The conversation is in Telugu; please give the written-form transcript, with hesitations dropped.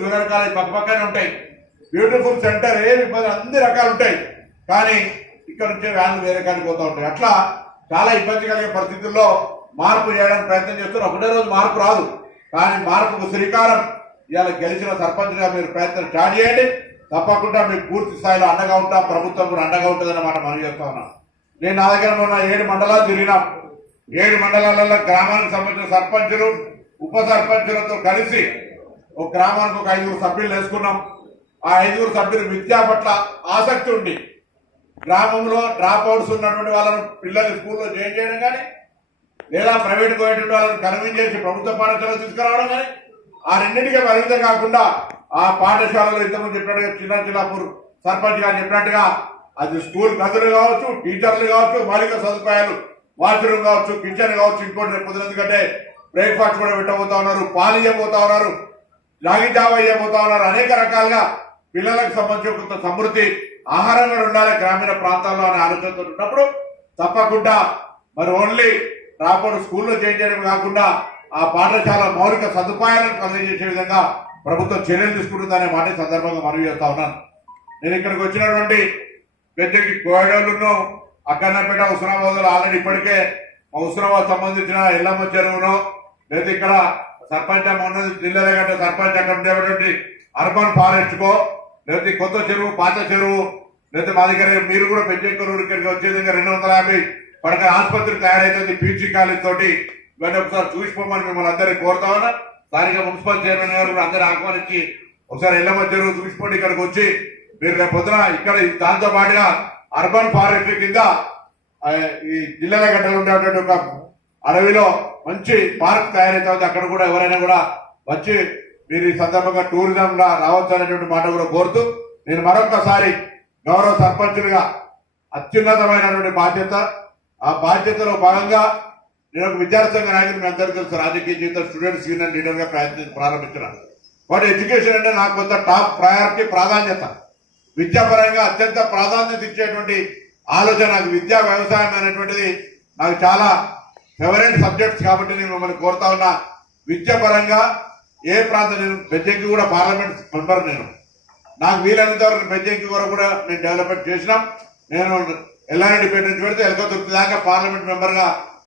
జూనియర్ కాలేజ్ పక్కపక్కనే ఉంటాయి. బ్యూటిఫుల్ సెంటర్, ఏ ఇబ్బంది అన్ని రకాలు ఉంటాయి. కానీ ఇక్కడ నుంచే వ్యాన్లు వేరే కాడికి పోతూ ఉంటాయి. అట్లా చాలా ఇబ్బంది కలిగే పరిస్థితుల్లో మార్పు చేయడానికి ప్రయత్నం చేస్తున్నారు. ఒకటే రోజు మార్పు రాదు, కానీ మార్పుకు శ్రీకారం ఇవాళ గెలిచిన సర్పంచ్గా మీరు ప్రయత్నం స్టార్ట్ చేయండి. తప్పకుండా మీకు పూర్తి స్థాయిలో అండగా ఉంటాం, ప్రభుత్వం కూడా అండగా ఉంటుందన్నమాట మనం చేస్తా ఉన్నాం. నేను నా దగ్గర ఉన్న 7 మండలాలు తిరిగినాం. 7 మండలాలలో గ్రామానికి సంబంధించిన సర్పంచులు, ఉప సర్పంచులతో కలిసి ఒక గ్రామానికి ఒక 5 సభ్యులు వేసుకున్నాం. ఆ 5 సభ్యులు విద్యా పట్ల ఆసక్తి ఉండి గ్రామంలో డ్రాప్ అవుట్స్ ఉన్నటువంటి వాళ్ళను పిల్లల్ని స్కూల్లో జాయిన్ చేయడం కానీ, లేదా ప్రైవేట్ పోయేటువంటి వాళ్ళని కన్విన్స్ చేసి ప్రభుత్వ పాఠశాలలో తీసుకురావడం కానీ, ఆ రెండింటికే పరిమితం కాకుండా ఆ పాఠశాలలో ఇంతకుముందు చెప్పినట్టుగా చిన్నాపూర్ సర్పంచ్ గారు చెప్పినట్టుగా అది స్కూల్ గదులు కావచ్చు, టీచర్లు కావచ్చు, మౌలిక సదుపాయాలు, వాష్రూమ్ కావచ్చు, కిచెన్ కావచ్చు, ఇంకోటి రేపు పొద్దున ఎందుకంటే బ్రేక్ఫాస్ట్ కూడా పెట్టబోతా ఉన్నారు, పాలు ఇవ్వబోతా ఉన్నారు, రాగి జావా ఇవ్వబోతా ఉన్నారు. అనేక రకాలుగా పిల్లలకు సంబంధించిన కొంత సమృద్ధి ఆహారం కూడా ఉండాలి గ్రామీణ ప్రాంతాల్లో అనే ఆలోచనతో ఉన్నప్పుడు తప్పకుండా మరి ఓన్లీ రాబోయే స్కూల్లో చేంజ్ చేయడం కాకుండా ఆ పాఠశాల మౌలిక సదుపాయాలను కలిగజేసే విధంగా ప్రభుత్వం చర్యలు తీసుకుంటుందనే మాట సందర్భంగా మనవి చేస్తా ఉన్నాను. నేను ఇక్కడికి వచ్చినటువంటి పెద్దకి కోయడోళ్ళను, అక్కన్నపేట, హుస్నాబాద్లో ఆల్రెడీ ఇప్పటికే హుస్నాబాద్ సంబంధించిన ఎల్లమ్మ చెరువును, లేదా ఇక్కడ సర్పంచ్ ఉన్నది జిల్లాల గంట సర్పంచ్ అక్కడ ఉండేటువంటి అర్బన్ ఫారెస్ట్ కో, లేదా కొత్త చెరువు, పాత చెరువు, లేదా మా దగ్గర మీరు కూడా పెంచేకూరు ఇక్కడికి వచ్చే విధంగా 250 పడకల ఆసుపత్రి తయారైతుంది పీజీ కాలేజ్ తోటి. ఇవన్నీ ఒకసారి చూసిపోమని మిమ్మల్ని అందరికీ కోరుతా ఉన్నా. స్థానిక మున్సిపల్ చైర్మన్ గారు కూడా అందరూ ఆహ్వానించి ఒకసారి ఎల్లమ్మ చెరువు చూసిపోండి ఇక్కడికి వచ్చి మీరు రేపు పొద్దున ఇక్కడ దాంతో పాటుగా అర్బన్ ఫారెస్ట్ కింద ఈ జిల్లాల గడ్డలు ఉండేటువంటి ఒక అడవిలో మంచి పార్క్ తయారైతుంది. అక్కడ కూడా ఎవరైనా కూడా వచ్చి మీరు ఈ సందర్భంగా టూరిజం లా రావచ్చు అనేటువంటి మాట కూడా కోరుతూ, నేను మరొకసారి గౌరవ సర్పంచులుగా అత్యున్నతమైనటువంటి బాధ్యత, ఆ బాధ్యతలో భాగంగా నేను ఒక విద్యార్థి సంఘ నాయకుడు, మీ అందరికీ తెలుసు, రాజకీయ జీవితం స్టూడెంట్స్ యూనియన్ లీడర్ గా ప్రారంభించినాను. కాబట్టి ఎడ్యుకేషన్ అంటే నాకు కొంత టాప్ ప్రయారిటీ, ప్రాధాన్యత, విద్యాపరంగా అత్యంత ప్రాధాన్యత ఇచ్చేటువంటి ఆలోచన. నాకు విద్యా వ్యవసాయం అనేటువంటిది నాకు చాలా ఫేవరెట్ సబ్జెక్ట్స్. కాబట్టి నేను మిమ్మల్ని కోరుతా ఉన్నా, విద్యాపరంగా ఏ ప్రాంతం, నేను బెజ్జంకి కూడా పార్లమెంట్ మెంబర్, నాకు వీలైనంత వరకు బెజ్జంకి కూడా నేను డెవలప్మెంట్ చేసినాం. నేను ఎల్లారెడ్డిపేట నుంచి పెడితే ఎలకతుర్తి దాకా పార్లమెంట్ మెంబర్ గా